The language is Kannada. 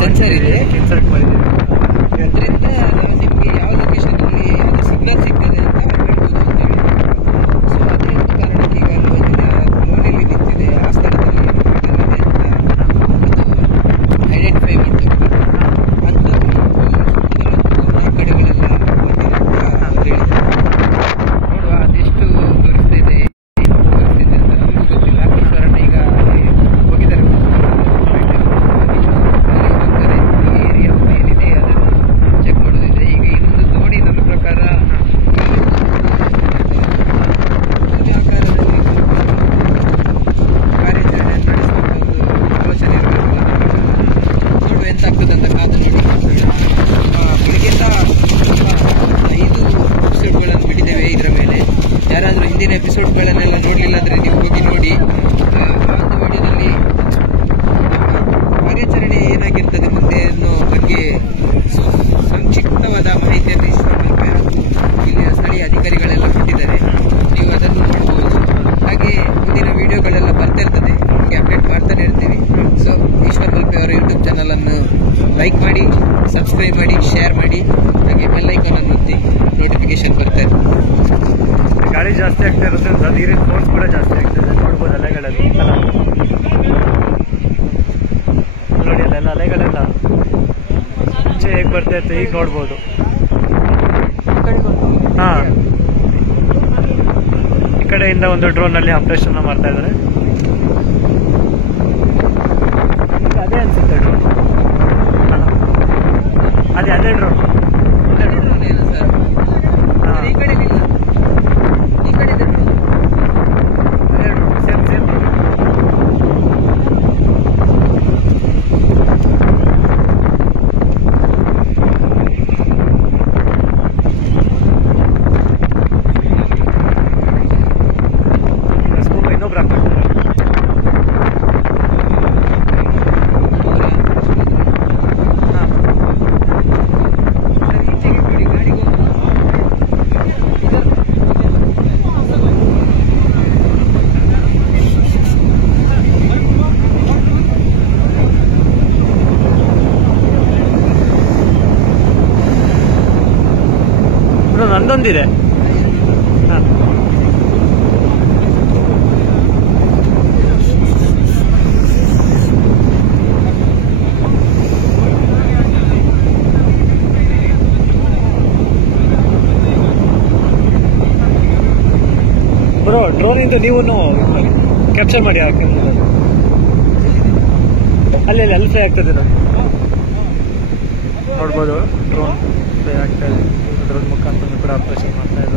ಸೆನ್ಸರ್ ಇದೆ, ಇನ್ಸರ್ಟ್ ಮಾಡಿದ್ದೀವಿ. ಅದರಿಂದ ನಿಮಗೆ ಯಾವ ಲೊಕೇಶನಲ್ಲಿ ಅದು ಸಿಗ್ನಲ್ ಸಿಗ್ತದೆ ಅಂತ ಹೇಳ್ಬೋದು ಅಂತ ಹೇಳಿ. ಸೊ ಅದೇ ಒಂದು ಕಾರಣಕ್ಕೆ ಈಗ ಲೋನಲ್ಲಿ ನಿಂತಿದೆ, ಆ ಸ್ಥಳದಲ್ಲಿ ಇದೆ ಅಂತ ಅದು ಐಡೆಂಟಿಫೈ ಮಾಡಬೇಕು. ಅಂಥದ್ದು ಆ ಕಡೆಗಳೆಲ್ಲ ಬಂದಿದೆ ಅಂತ ಹೇಳಿದ್ದಾರೆ. ನೋಡುವ ಅದೆಷ್ಟು ತೋರಿಸ್ತಿದೆ ಅಂತ ನಮಗೂ ಗೊತ್ತಿಲ್ಲ. ಈಶ್ವರಣ್ಣ ಈಗ ಹೋಗಿದ್ದಾರೆ, ಅಲ್ಲಿ ಹೋಗ್ತಾರೆ. ಈ ಏರಿಯಾ ಏನಿದೆ ಅದನ್ನು ಚೆಕ್ ಮಾಡೋದಿದೆ. ಈಗ ಇನ್ನೊಂದು ದೋಣಿ ನನ್ನ ಪ್ರಕಾರ ಆಕಾರದಲ್ಲಿ ಕಾರ್ಯಾಚರಣೆ ನಡೆಸುವಂಥ ಒಂದು ಆಲೋಚನೆ ಇರಬೇಕಲ್ಲ. ನೋಡುವ ಎಂತ ಆಗ್ತದೆ ಅಂತ ಕಾದು ನೋಡಿ. ಬೆಳಗ್ಗೆಯಿಂದ 5 ಎಪಿಸೋಡ್ಗಳನ್ನು ಬಿಟ್ಟಿದ್ದೇವೆ ಇದರ ಮೇಲೆ. ಯಾರಾದರೂ ಹಿಂದಿನ ಎಪಿಸೋಡ್ಗಳನ್ನೆಲ್ಲ ನೋಡಲಿಲ್ಲ ಅಂದರೆ ನೀವು ಹೋಗಿ ನೋಡಿ. ಆ ಒಂದು ವಿಡಿಯೋದಲ್ಲಿ ಕಾರ್ಯಾಚರಣೆ ಏನಾಗಿರ್ತದೆ ಮುಂದೆ ಅನ್ನೋ ಬಗ್ಗೆ ಸಂಕ್ಷಿಪ್ತವಾದ ಮಾಹಿತಿಯನ್ನು ಇಲ್ಲಿನ ಸ್ಥಳೀಯ ಅಧಿಕಾರಿಗಳೆಲ್ಲ ಕೊಟ್ಟಿದ್ದಾರೆ. ನೀವು ಅದನ್ನು ನೋಡ್ಬೋದು. ಹಾಗೆ ಮುಂದಿನ ವಿಡಿಯೋಗಳೆಲ್ಲ ಬರ್ತಾ ಇರ್ತದೆ, ನಿಮಗೆ ಅಪ್ಡೇಟ್ ಮಾಡ್ತಾನೆ ಇರ್ತೀವಿ. ಸೊ ಈಶ್ವರ್ ಮಲ್ಪೆ ಅವರ ಯೂಟ್ಯೂಬ್ ಚಾನಲನ್ನು ಲೈಕ್ ಮಾಡಿ, ಸಬ್ಸ್ಕ್ರೈಬ್ ಮಾಡಿ, ಶೇರ್ ಮಾಡಿ, ಹಾಗೆ ಬೆಲ್ ಐಕಾನ್ ಅನ್ನು ಒತ್ತಿ, ನೋಟಿಫಿಕೇಶನ್ ಬರ್ತಾ ಇರ್ತದೆ. ಗಾಳಿ ಜಾಸ್ತಿ ಆಗ್ತಾ ಇರೋದ್ರಿಂದ ನೀರಿನ ಫೋರ್ಸ್ ಕೂಡ ಜಾಸ್ತಿ ಆಗ್ತದೆ. ನೋಡ್ಬೋದು ಅಲೆಗಳಲ್ಲಿ ನೋಡಿ, ಅಲ್ಲೆಲ್ಲ ಅಲೆಗಳೆಲ್ಲ ಮುಂಚೆ ಹೇಗೆ ಬರ್ತಾ ಇತ್ತು ಈಗ ನೋಡ್ಬೋದು. ಹಾಂ, ಈ ಕಡೆಯಿಂದ ಒಂದು ಡ್ರೋನಲ್ಲಿ ಆಪರೇಷನ್ ಮಾಡ್ತಾ ಇದ್ದಾರೆ. ಅದೇ ಅನ್ಸುತ್ತೆ ಡ್ರೋನ್. ಅದೇ ಡ್ರೋನ್. ಈ ಕಡೆ ಈ ಕಡೆ ಸೇಮ್ ಸೇಮ್. ಇನ್ನೊಬ್ರು ಹಾಕ್ತಾರೆ. ನಂದೊಂದಿದೆ. ಹಾಂ, ಬ್ರೋ ಡ್ರೋನಿಂದ ನೀವು ಕ್ಯಾಪ್ಚರ್ ಮಾಡಿ ಹಾಕಿ. ಅಲ್ಲಿ ಫ್ಲೈ ಆಗ್ತದೆ ನೋಡಿ, ನೋಡ್ಬೋದು. ಡ್ರೋನ್ ಫ್ಲೈ ಆಗ್ತಾ ಇದೆ. ಡ್ರೋನ್ ಮುಖಾಂತರ ಕೂಡ ಆಪರೇಷನ್ ಮಾಡ್ತಾ ಇದೆ.